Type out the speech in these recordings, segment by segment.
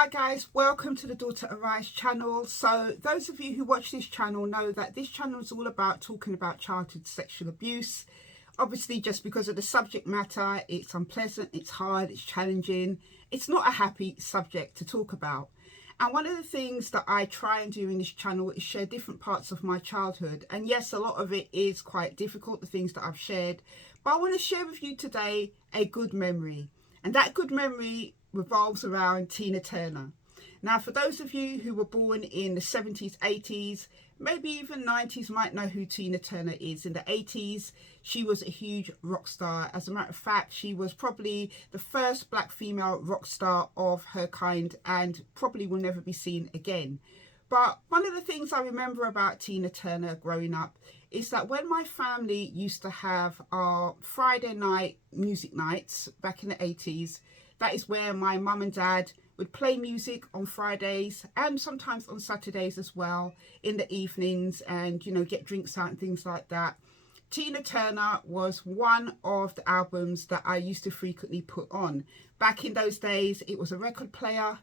Hi guys, welcome to the Daughter Arise channel. So those of you who watch this channel know that this channel is all about talking about childhood sexual abuse. Obviously, just because of the subject matter, it's unpleasant, it's hard, it's challenging. It's not a happy subject to talk about. And one of the things that I try and do in this channel is share different parts of my childhood. And yes, a lot of it is quite difficult, the things that I've shared. But I want to share with you today a good memory. And that good memory revolves around Tina Turner. Now, for those of you who were born in the 70s, 80s, maybe even 90s might know who Tina Turner is. In the 80s, she was a huge rock star. As a matter of fact, she was probably the first black female rock star of her kind and probably will never be seen again. But one of the things I remember about Tina Turner growing up is that when my family used to have our Friday night music nights back in the 80s, that is where my mum and dad would play music on Fridays and sometimes on Saturdays as well in the evenings and, you know, get drinks out and things like that. Tina Turner was one of the albums that I used to frequently put on. Back in those days, it was a record player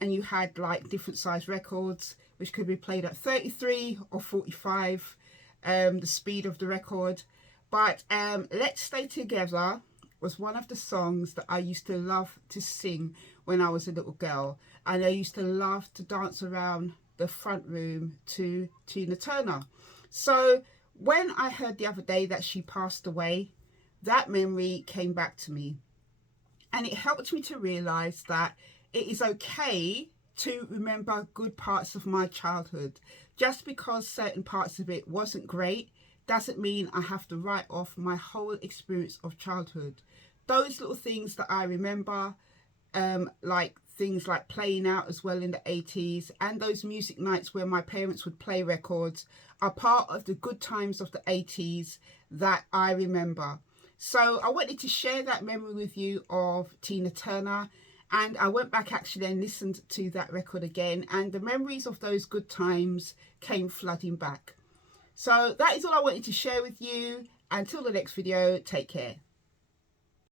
and you had like different size records which could be played at 33 or 45, the speed of the record. But Let's Stay Together was one of the songs that I used to love to sing when I was a little girl, and I used to love to dance around the front room to Tina Turner. So when I heard the other day that she passed away, that memory came back to me, and it helped me to realize that it is okay to remember good parts of my childhood. Just because certain parts of it wasn't great doesn't mean I have to write off my whole experience of childhood. Those little things that I remember, like things like playing out as well in the 80s, and those music nights where my parents would play records, are part of the good times of the 80s that I remember. So I wanted to share that memory with you of Tina Turner, and I went back actually and listened to that record again, and the memories of those good times came flooding back. So that is all I wanted to share with you. Until the next video, take care.